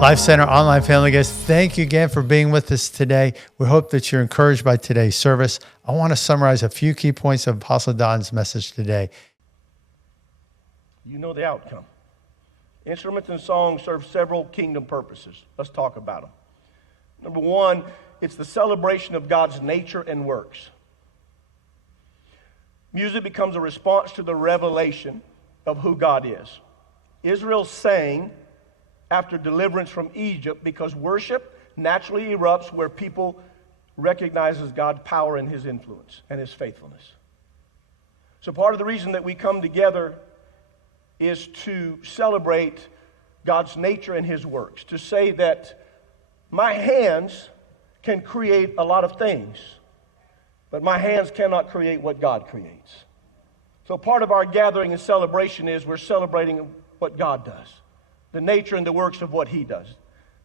Life Center Online family, guys, thank you again for being with us today. We hope that you're encouraged by today's service. I want to summarize a few key points of Apostle Don's message today. You know the outcome. Instruments and songs serve several kingdom purposes. Let's talk about them. Number one, it's the celebration of God's nature and works. Music becomes a response to the revelation of who God is. Israel sang after deliverance from Egypt because worship naturally erupts where people recognizes God's power and his influence and his faithfulness. So part of the reason that we come together is to celebrate God's nature and his works, to say that my hands can create a lot of things, but my hands cannot create what God creates. So part of our gathering and celebration is we're celebrating what God does, the nature and the works of what he does,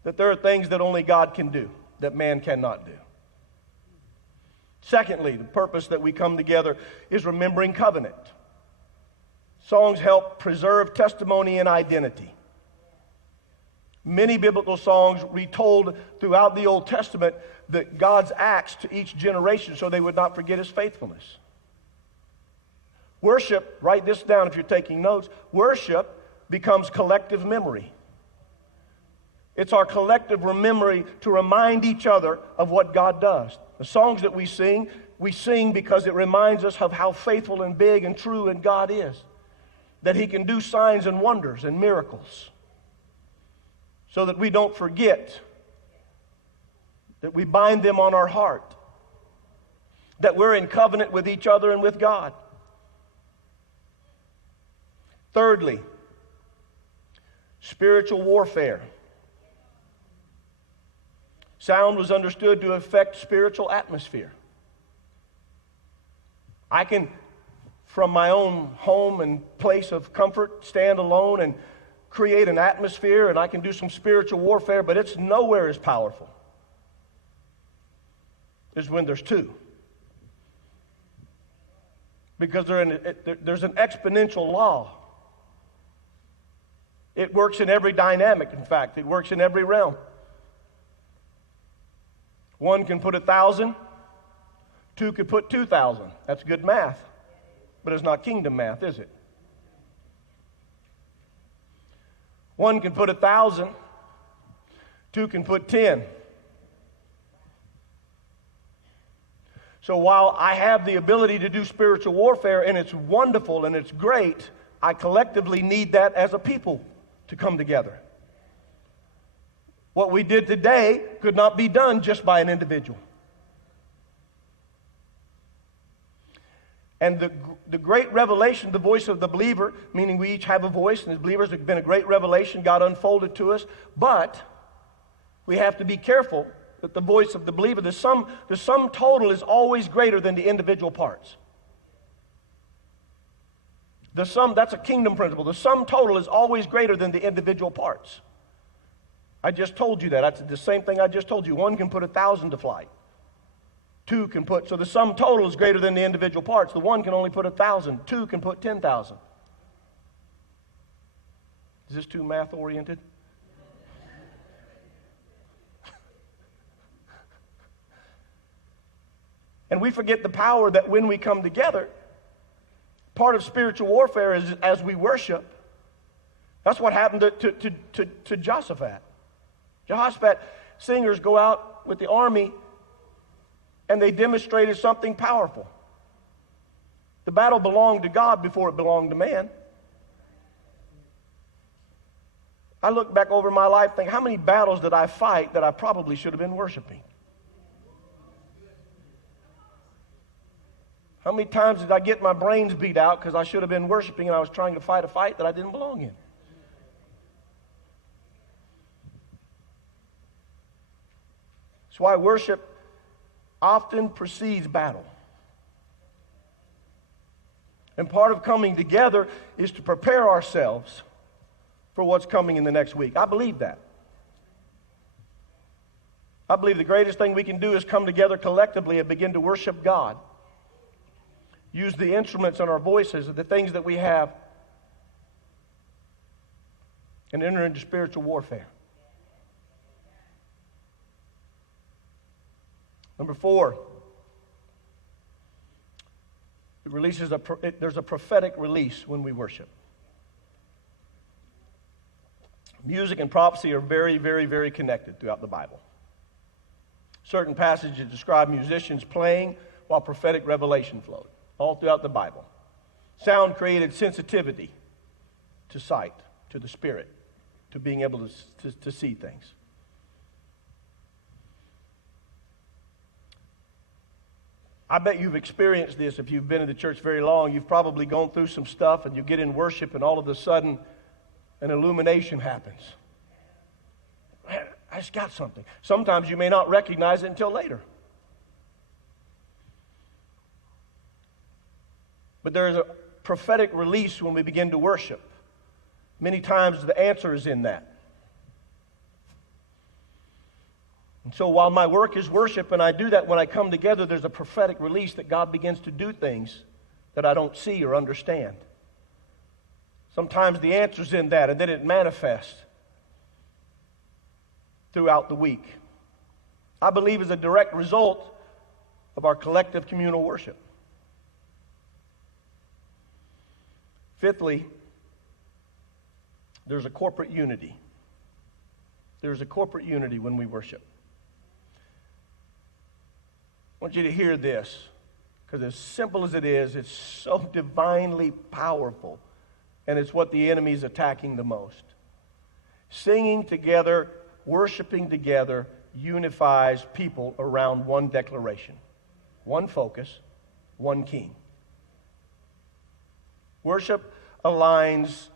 that there are things that only God can do that man cannot do. Secondly, the purpose that we come together is remembering covenant. Songs help preserve testimony and identity. Many biblical songs retold throughout the Old Testament that God's acts to each generation so they would not forget his faithfulness. Worship, write this down if you're taking notes, worship becomes collective memory. It's our collective memory to remind each other of what God does. The songs that we sing because it reminds us of how faithful and big and true and God is, that he can do signs and wonders and miracles, so that we don't forget, that we bind them on our heart, that we're in covenant with each other and with God. Thirdly, spiritual warfare. Sound was understood to affect spiritual atmosphere. I can, from my own home and place of comfort, stand alone and create an atmosphere, and I can do some spiritual warfare, but it's nowhere as powerful as when there's two. Because there's an exponential law. It works in every dynamic, in fact. It works in every realm. One can put 1,000, two could put 2,000. That's good math. But it's not kingdom math, is it? One can put 1,000, two can put 10. So while I have the ability to do spiritual warfare, and it's wonderful and it's great, I collectively need that as a people to come together. What we did today could not be done just by an individual. And the great revelation, the voice of the believer, meaning we each have a voice, and as believers, there's been a great revelation God unfolded to us, but we have to be careful that the voice of the believer, the sum total is always greater than the individual parts. That's a kingdom principle. The sum total is always greater than the individual parts. I just told you that. That's the same thing I just told you. One can put 1,000 to flight. Two can put, so the sum total is greater than the individual parts. The one can only put 1,000. Two can put 10,000. Is this too math oriented? And we forget the power that when we come together, part of spiritual warfare is as we worship. That's what happened to Jehoshaphat. Jehoshaphat, singers go out with the army and they demonstrated something powerful. The battle belonged to God before it belonged to man. I look back over my life and think, how many battles did I fight that I probably should have been worshiping? How many times did I get my brains beat out because I should have been worshiping and I was trying to fight a fight that I didn't belong in? That's why worship often precedes battle. And part of coming together is to prepare ourselves for what's coming in the next week. I believe that. I believe the greatest thing we can do is come together collectively and begin to worship God. Use the instruments and our voices, the things that we have, and enter into spiritual warfare. Number 4, there's a prophetic release when we worship. Music and prophecy are very, very, very connected throughout the Bible. Certain passages describe musicians playing while prophetic revelation flowed, all throughout the Bible. Sound created sensitivity to sight, to the spirit, to being able to see things. I bet you've experienced this if you've been in the church very long. You've probably gone through some stuff and you get in worship and all of a sudden an illumination happens. Man, I just got something. Sometimes you may not recognize it until later. But there is a prophetic release when we begin to worship. Many times the answer is in that. And so while my work is worship, and I do that when I come together, there's a prophetic release that God begins to do things that I don't see or understand. Sometimes the answer's in that, and then it manifests throughout the week. I believe is a direct result of our collective communal worship. Fifthly, there's a corporate unity. There's a corporate unity when we worship. I want you to hear this, because as simple as it is, it's so divinely powerful. And it's what the enemy is attacking the most. Singing together, worshiping together, unifies people around one declaration, one focus, one king. Worship aligns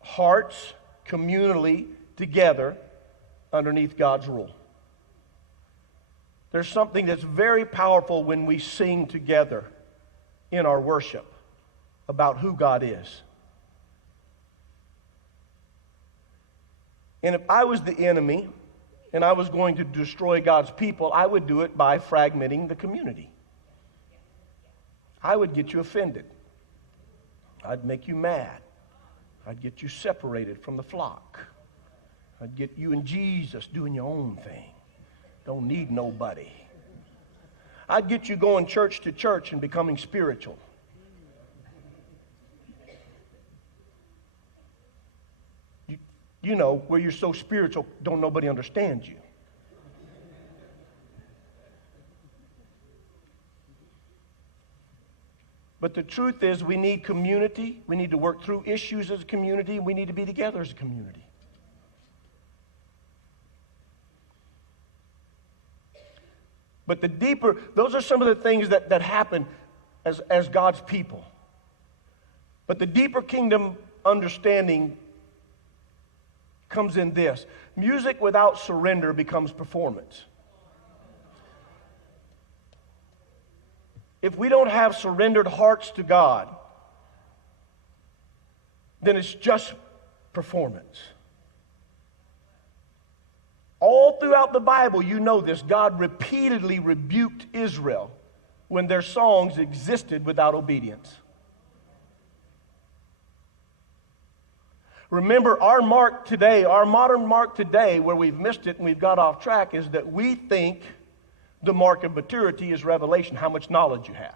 hearts communally together underneath God's rule. There's something that's very powerful when we sing together in our worship about who God is. And if I was the enemy and I was going to destroy God's people, I would do it by fragmenting the community. I would get you offended. I'd make you mad. I'd get you separated from the flock. I'd get you and Jesus doing your own thing. Don't need nobody. I'd get you going church to church and becoming spiritual. You know, where you're so spiritual, don't nobody understand you. But the truth is, we need community. We need to work through issues as a community. We need to be together as a community. But the deeper, those are some of the things that happen as God's people. But the deeper kingdom understanding comes in this. Music without surrender becomes performance. If we don't have surrendered hearts to God, then it's just performance. All throughout the Bible, you know this, God repeatedly rebuked Israel when their songs existed without obedience. Remember, our mark today, our modern mark today, where we've missed it and we've got off track, is that we think the mark of maturity is revelation, how much knowledge you have.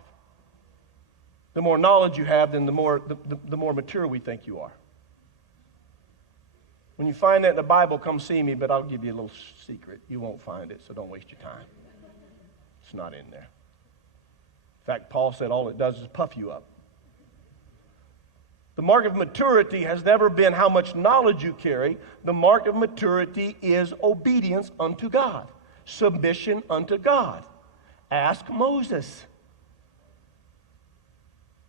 The more knowledge you have, then the more mature we think you are. When you find that in the Bible, come see me, but I'll give you a little secret. You won't find it, so don't waste your time. It's not in there. In fact, Paul said all it does is puff you up. The mark of maturity has never been how much knowledge you carry. The mark of maturity is obedience unto God, submission unto God. Ask Moses.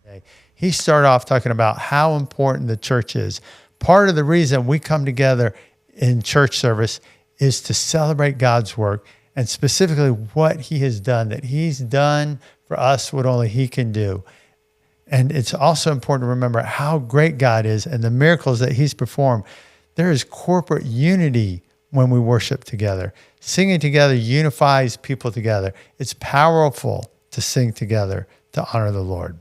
Okay. He started off talking about how important the church is. Part of the reason we come together in church service is to celebrate God's work and specifically what he has done, that he's done for us what only he can do. And it's also important to remember how great God is and the miracles that he's performed. There is corporate unity when we worship together. Singing together unifies people together. It's powerful to sing together to honor the Lord.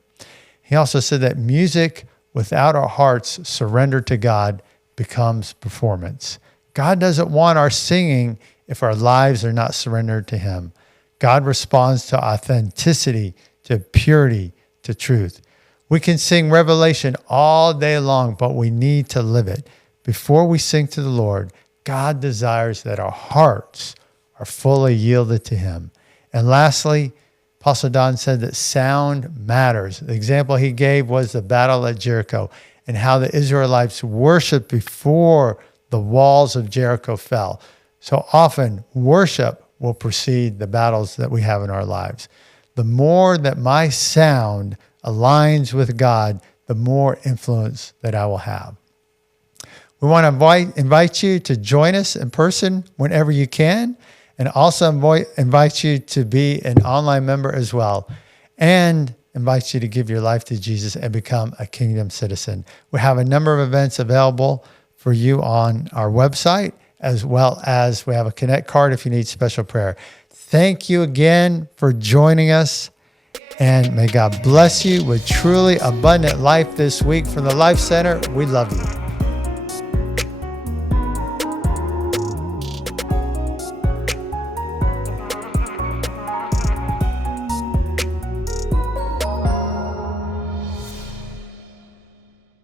He also said that music without our hearts surrendered to God becomes performance. God doesn't want our singing if our lives are not surrendered to him. God responds to authenticity, to purity, to truth. We can sing Revelation all day long, but we need to live it. Before we sing to the Lord, God desires that our hearts are fully yielded to him. And lastly, Apostle Don said that sound matters. The example he gave was the battle at Jericho and how the Israelites worshiped before the walls of Jericho fell. So often, worship will precede the battles that we have in our lives. The more that my sound aligns with God, the more influence that I will have. We want to invite you to join us in person whenever you can, and also invite you to be an online member as well, and invite you to give your life to Jesus and become a kingdom citizen. We have a number of events available for you on our website, as well as we have a Connect card if you need special prayer. Thank you again for joining us, and may God bless you with truly abundant life this week. From the Life Center, we love you.